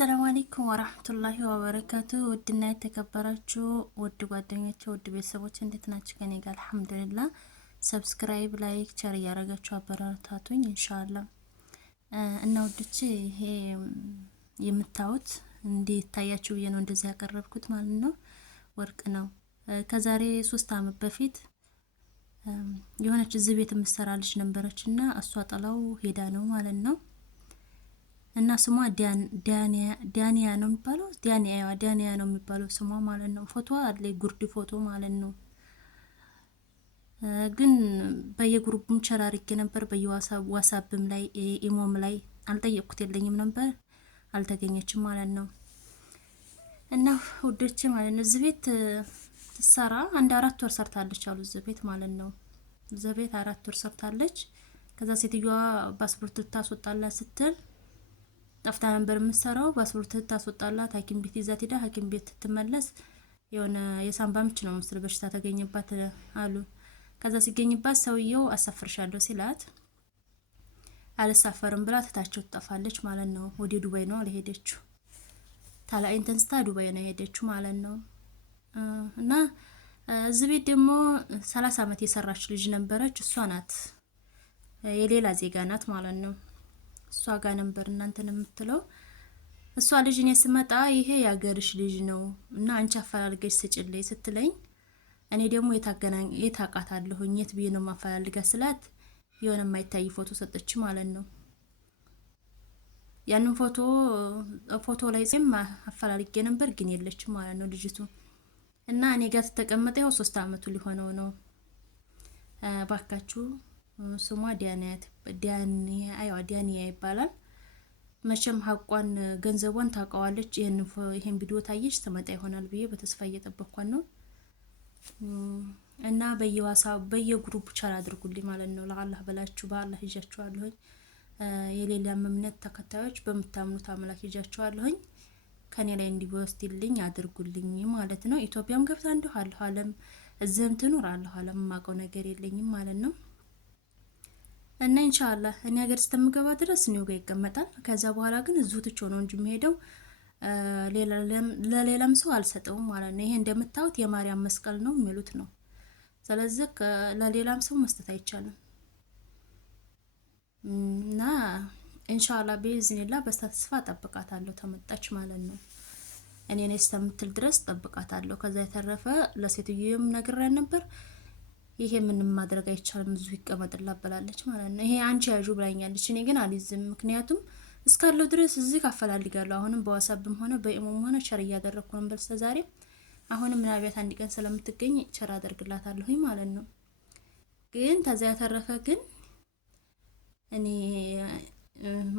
አሰላሙ አለይኩም ወራህመቱላሂ ወበረካቱ። ውድና የተከበራችሁ ውድ ጓደኞቼ ውድ ቤተሰቦች እንዴት ናችሁ? ከኔ ጋር አልሐምዱሊላህ። ሰብስክራይብ፣ ላይክ፣ ሸር እያደረጋችሁ አበረታቱኝ ኢንሻአላህ። እና ውዶቼ ይሄ የምታዩት እንዴት ታያችሁ ብዬ ነው እንደዚህ ያቀረብኩት ማለት ነው። ወርቅ ነው። ከዛሬ 3 አመት በፊት የሆነች እዚህ ቤት የምትሰራ ልጅ ነበረችና እሷ ጠላው ሄዳ ነው ማለት ነው። እና ስሟ ዳንያ ነው የሚባለው። ዳንያ ነው የሚባለው ስሟ ማለት ነው። ፎቶ አለ ጉርድ ፎቶ ማለት ነው። ግን በየግሩፕም ቸራርጌ ነበር፣ በየዋትስአፕም ላይ ኢሞም ላይ አልጠየቅኩት የለኝም ነበር፣ አልተገኘችም ማለት ነው። እና ውዶቼ ማለት ነው እዚህ ቤት ትሰራ አንድ 4 ወር ሰርታለች አሉ እዚህ ቤት ማለት ነው። እዚህ ቤት 4 ወር ሰርታለች። ከዛ ሴትዮዋ ፓስፖርት ታስወጣላት ስትል ጠፍታ ነበር የምትሰራው። ፓስፖርት ታስወጣላት ሐኪም ቤት ይዛት ሄዳ ሐኪም ቤት ትመለስ የሆነ የሳምባ ምች ነው መስል በሽታ ተገኘባት አሉ። ከዛ ሲገኝባት ሰውየው አሳፍርሻለሁ ሲላት አልሳፈርም ብላ ትታቸው ትጠፋለች ማለት ነው። ወደ ዱባይ ነው አልሄደችው። ታላይን ተንስታ ዱባይ ነው ሄደችው ማለት ነው። እና እዚህ ቤት ደግሞ 30 አመት የሰራች ልጅ ነበረች። እሷ ናት የሌላ ዜጋ ናት ማለት ነው። እሷ ጋር ነበር እናንተን የምትለው። እሷ ልጅ እኔ ስመጣ ይሄ ያገርሽ ልጅ ነው እና አንቺ አፈላልገሽ ስጭልኝ ስትለኝ እኔ ደግሞ የታቃታለሁኝ የት ብዬ ነው ማፈላልጋት ስላት የሆነ የማይታይ ፎቶ ሰጠች ማለት ነው። ያንን ፎቶ ላይ አፈላልጌ ነበር ግን የለችም ማለት ነው ልጅቱ። እና እኔ ጋር ተቀመጠ ያው 3 አመቱ ሊሆነው ነው። ባካችሁ ስሟ ዳንያ ይባላል። መቼም ሀቋን ገንዘቧን ታውቀዋለች። ይሄን ቪዲዮ ታየች ተመጣ ይሆናል ብዬ በተስፋ እየጠበቅኳት ነው። እና በየግሩፕ ቻል አድርጉልኝ ማለት ነው። ለአላህ በላችሁ በአላህ ይጃችኋለሁኝ። የሌላ እምነት ተከታዮች በምታምኑት አምላክ ይጃችኋለሁኝ። ከኔ ላይ እንዲወስድልኝ አድርጉልኝ ማለት ነው። ኢትዮጵያም ገብታ እንደው አለም እዚህም ትኖር አለም ማቀው ነገር የለኝም ማለት ነው። እና ኢንሻአላህ እኔ ሀገር ስተምገባ ድረስ ነው ጋር ይቀመጣል። ከዛ በኋላ ግን እዚሁ ትቼው ነው እንጂ የምሄደው ለሌላም ሰው አልሰጠውም ማለት ነው። ይሄ እንደምታዩት የማርያም መስቀል ነው የሚሉት ነው። ስለዚህ ለሌላም ሰው መስጠት አይቻልም። እና ኢንሻአላህ በኢዝኒላህ በስተተስፋ ጠብቃታለሁ ተመጣች ማለት ነው። እኔ ነኝ ስተምትል ድረስ ጠብቃታለሁ። ከዛ የተረፈ ለሴትዮም ነግሬያት ነበር። ይሄ ምንም ማድረግ አይቻልም እዚሁ ይቀመጥላት ብላለች ማለት ነው። ይሄ አንቺ ያዡ ብላኛለች። እኔ ግን አልይዝም፣ ምክንያቱም እስካለው ድረስ እዚህ አፈላልጋለሁ። አሁንም በዋትስአፕም ሆነ በኢሞም ሆነ ሸር እያደረኩ ነው በስተዛሬ። አሁንም ምናልባት አንድ ቀን ስለምትገኝ ሸር አደርግላታለሁኝ ማለት ነው። ግን ተዛ ያተረፈ ግን እኔ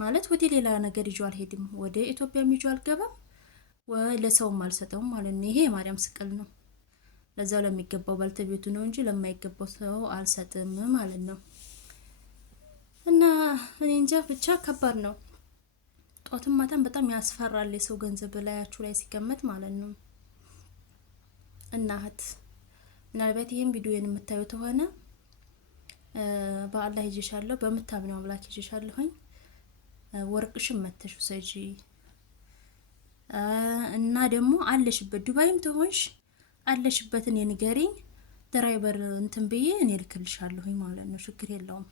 ማለት ወደ ሌላ ነገር ይዤ አልሄድም፣ ወደ ኢትዮጵያም ይዤ አልገባም፣ ወይ ለሰውም አልሰጠውም ማለት ነው። ይሄ የማርያም ስቅል ነው። ለዛው ለሚገባው ባልተቤቱ ነው እንጂ ለማይገባው ሰው አልሰጥም ማለት ነው። እና እኔ እንጃ ብቻ ከባድ ነው። ጧትም ማታም በጣም ያስፈራል የሰው ገንዘብ በላያችሁ ላይ ሲቀመጥ ማለት ነው። እና ምናልባት ይሄን ቪዲዮን የምታዩት ሆነ በአላህ ይዤሻለሁ፣ በምታምነው አምላክ ይዤሻለሁኝ። ወርቅሽን መተሽ ውሰጂ እና ደግሞ አለሽበት ዱባይም ትሆንሽ አለሽበትን የንገሪኝ ድራይቨር እንትን ብዬ እኔ ልክልሻለሁኝ ማለት ነው። ችግር የለውም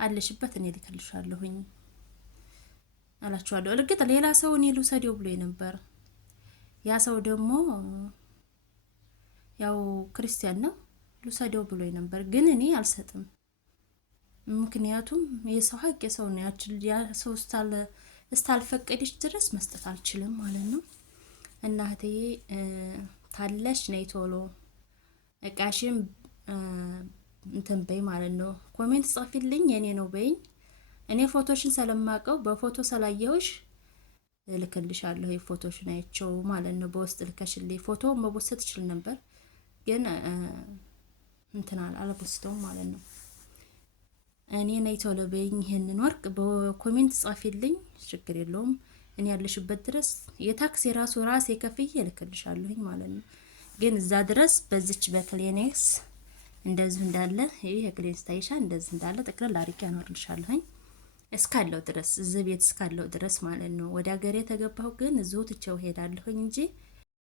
አለሽበት እኔ ልክልሻለሁኝ አላችኋለሁ። እርግጥ ሌላ ሰው እኔ ልውሰደው ብሎ ነበር። ያ ሰው ደግሞ ያው ክርስቲያን ነው፣ ልውሰደው ብሎ ነበር። ግን እኔ አልሰጥም፣ ምክንያቱም የሰው ሀቅ የሰው ነው። ያ ሰው እስታልፈቀደች ድረስ መስጠት አልችልም ማለት ነው። እናቴ ታለሽ ነይ ቶሎ እቃሽም እንትን በይ ማለት ነው። ኮሜንት ጽፊልኝ የኔ ነው በይኝ። እኔ ፎቶሽን ስለማቀው በፎቶ ሰላየውሽ ልክልሻለሁ። የፎቶሽን አይቼው ማለት ነው። በውስጥ ልከሽልኝ ፎቶ መቦሰት ይችል ነበር ግን እንትን አልቦስተውም ማለት ነው። እኔ ነይ ቶሎ በይኝ። ይሄንን ወርቅ በኮሜንት ጽፊልኝ ችግር የለውም። እኔ ያለሽበት ድረስ የታክሲ ራሴ ከፍዬ ልክልሻለሁኝ ማለት ነው። ግን እዛ ድረስ በዚች በክሊኒክስ እንደዚህ እንዳለ ይሄ የክሊኒክስ ታይሻ እንደዚህ እንዳለ ጥቅልል አድርጌ አኖርልሻለሁኝ። እስካለው ድረስ እዚህ ቤት እስካለው ድረስ ማለት ነው። ወደ ሀገሬ ተገባሁ ግን እዚሁ ትቼው ሄዳለሁኝ እንጂ